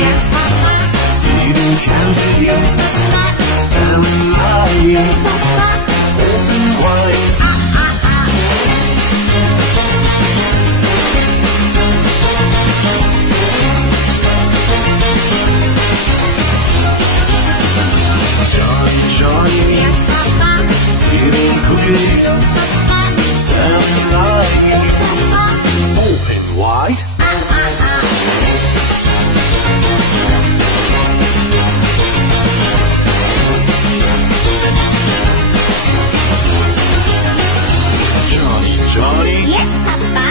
lights, eating candy, selling lights, open wide. Johnny, eating cookies, selling lights, open wide. Johnny, Yes, Papa.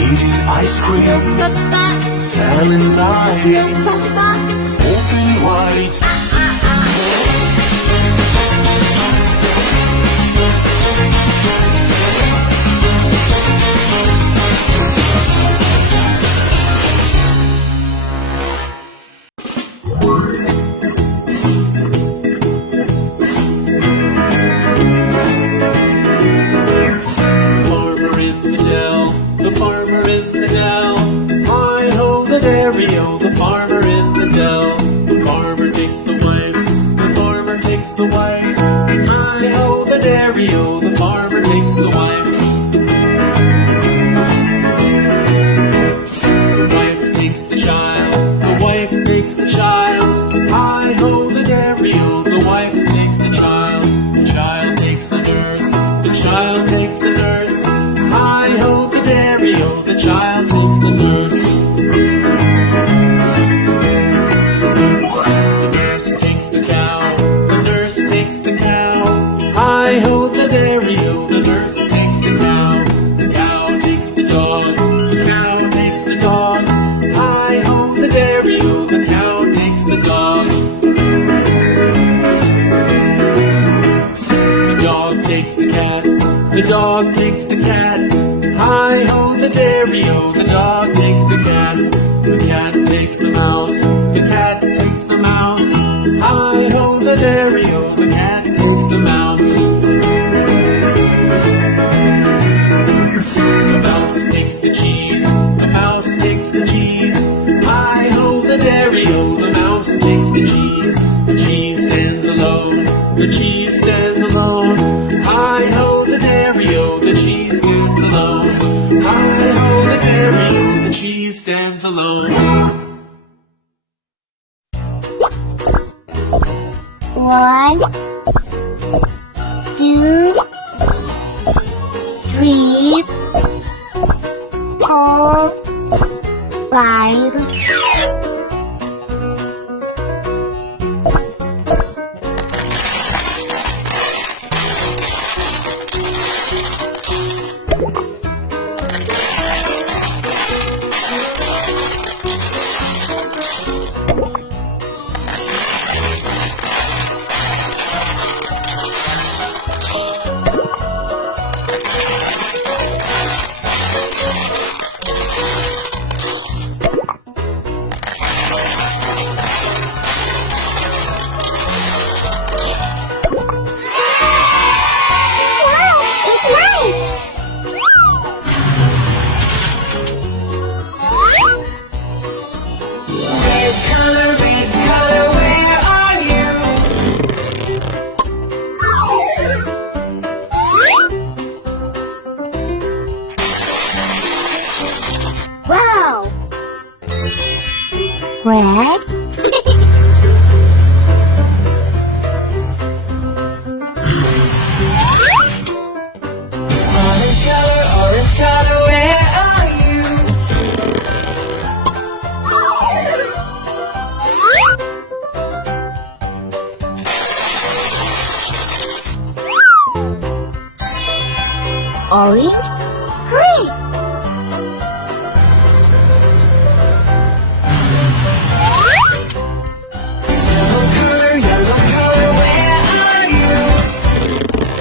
eating ice cream, Papa. selling lights, Papa. open wide. The farmer in the dell. The farmer takes the wife. The farmer takes the wife. Hi-ho, the dairy-o. The farmer takes the wife. The wife takes the child. The wife takes the child. Hi-ho, the dairy-o. The wife takes the child. The child takes the nurse. The child takes the nurse. Hi-ho, the dairy-o. The child takes the nurse. Hi-ho, the dairy-o, the nurse takes the cow. The cow takes the dog. The cow takes the dog. Hi-ho, the dairy-o, the cow takes the dog. The dog takes the cat. The dog takes the cat. Hi-ho, the dairy-o, the dog takes the cat. The cat takes the mouse. The cat takes the mouse. Hi-ho, the dairy-o, the cat takes the mouse. The cheese, the mouse takes the cheese. Hi-ho, the dairy-o, the mouse takes the cheese. The cheese stands alone, the cheese stands alone. Hi-ho, the dairy-o, the cheese stands alone. Hi-ho, the dairy-o, the cheese stands alone. 1, 2, 3, 4, 5. Red. Orange color, where are you? Orange, green. Yellow color, where are you?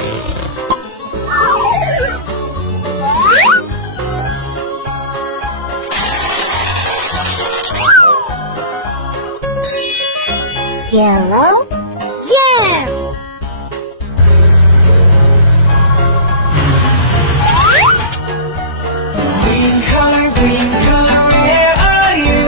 Yellow, yes. Green color, where are you?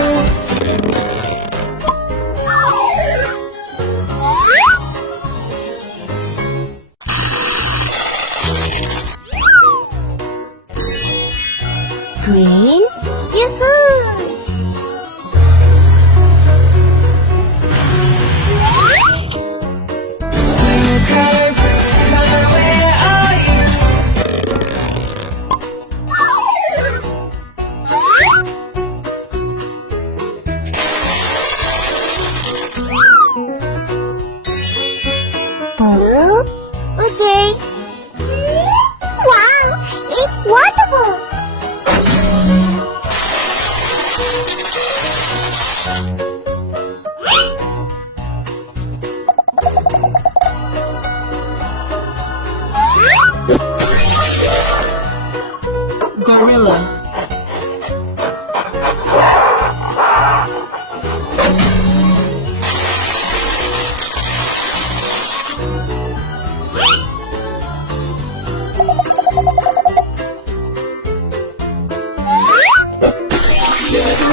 Gorilla.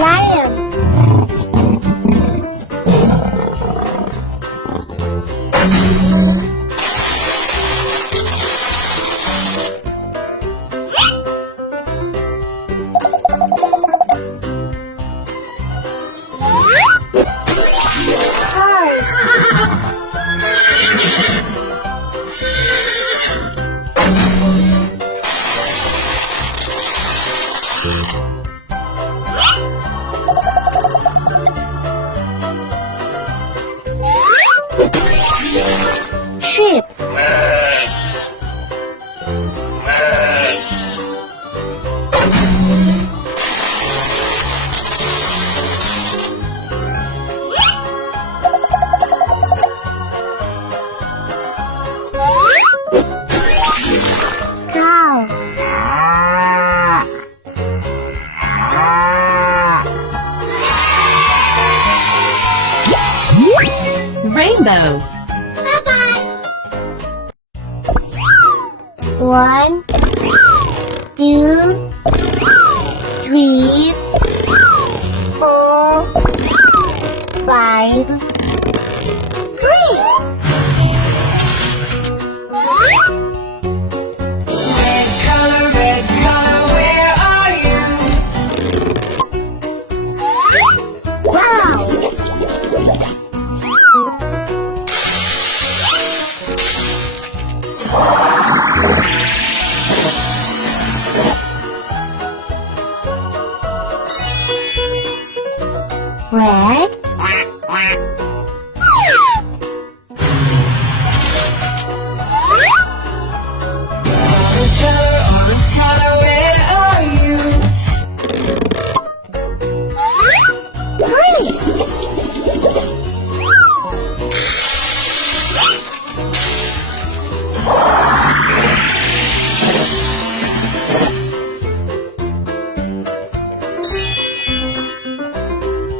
Lion. Sheep. Cow. Rainbow. One, two, three, 4, 5, 3. Red color, where are you? Wow. Red. Orange color, where are you? Green.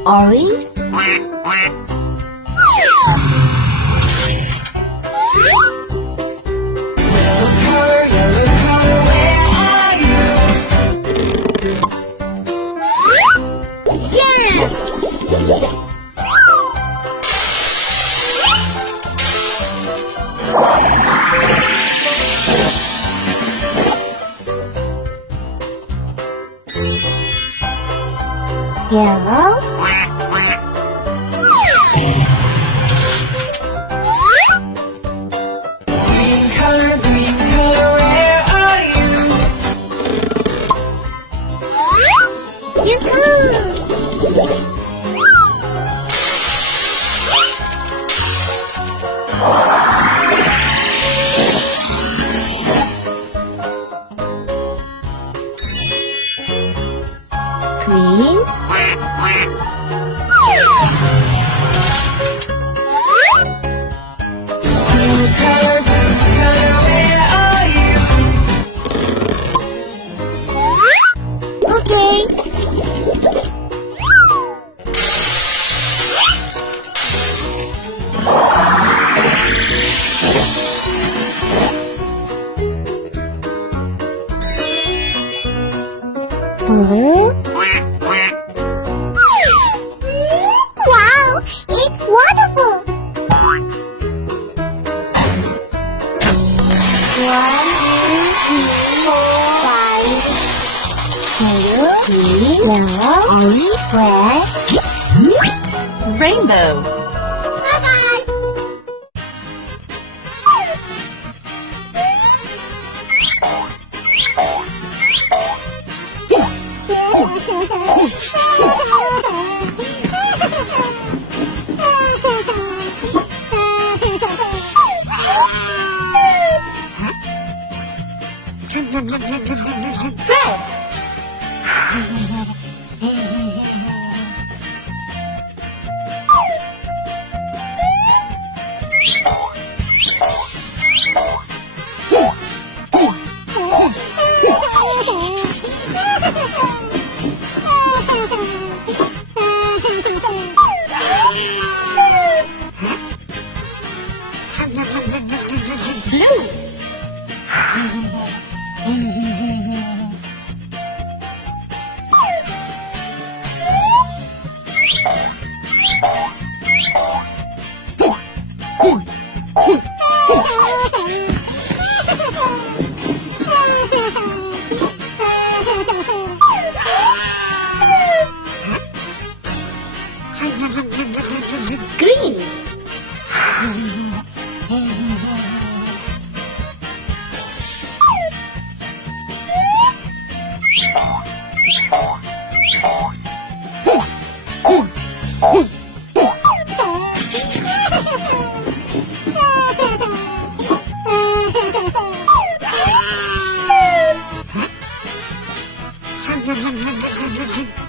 Orange. Yellow color, where are you? Yes. Yellow. Green color, where are you? Yoo-hoo. Green. Blue color, where are you? Okay. Blue. Wow, it's wonderful. 1, 2, 3, 4, 5, 6, 7, yellow, orange, red. Rainbow. Bye-bye.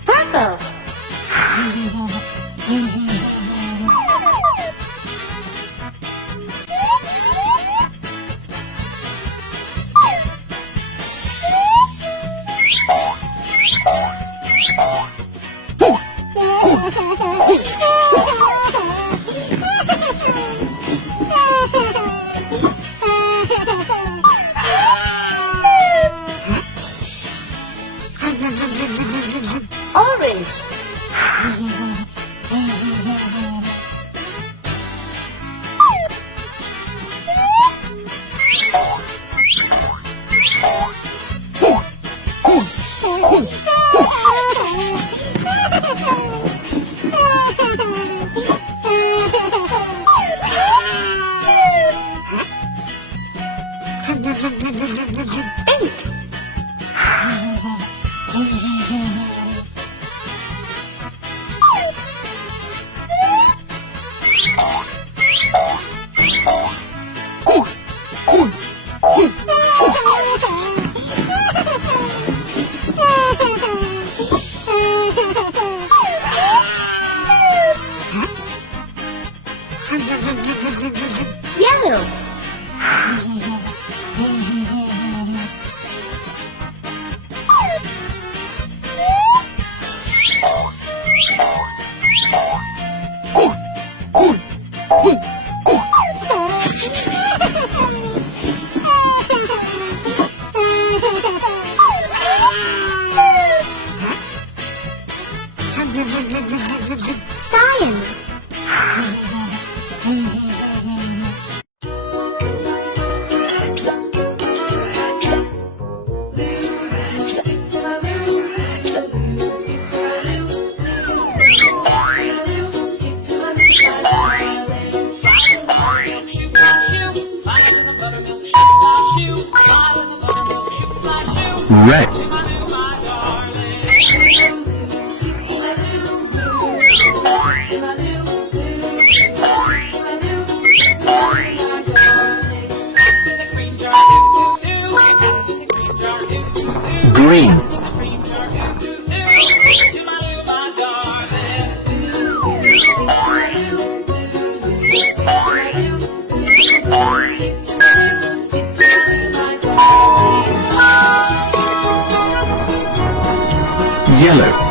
Purple. Orange. Pink. Yellow. Cyan. Red. Green. Yellow.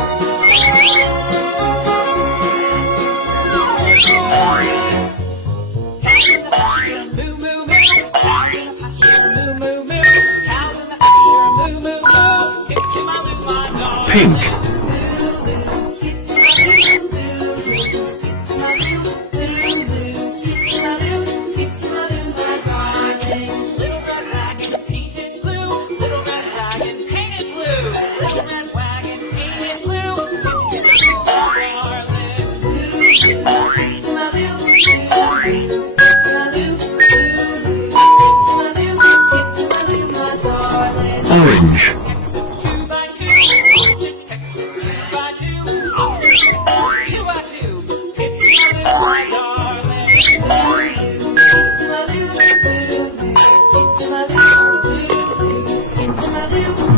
Pink. Orange.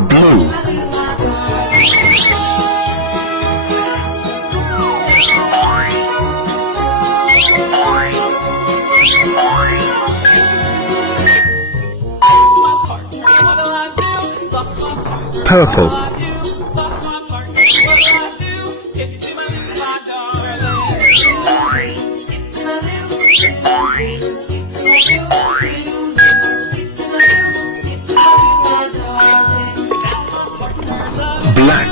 Blue. Purple. Black.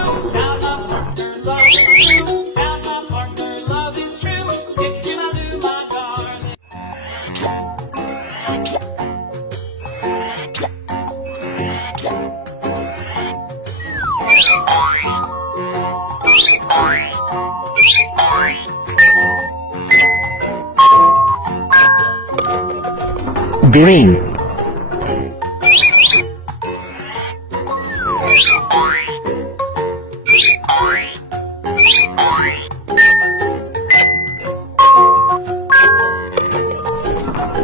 Green.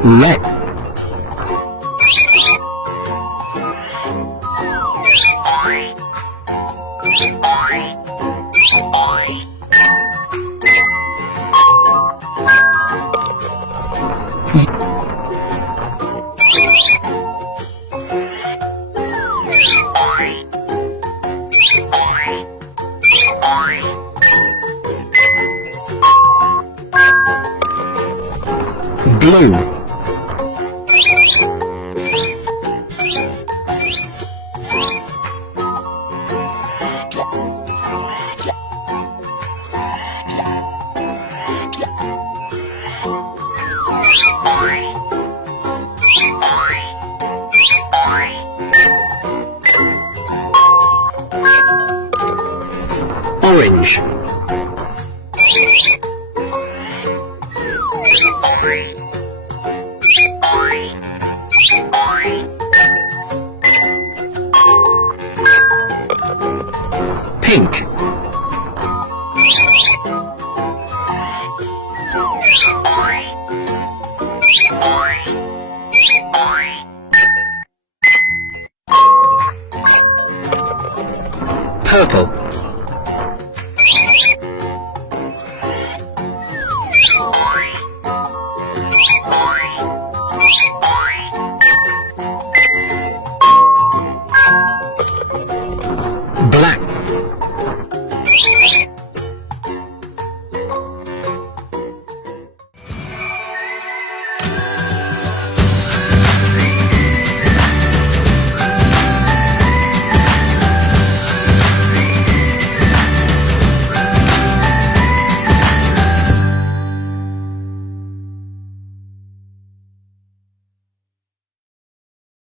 red, blue, orange, pink, purple, black,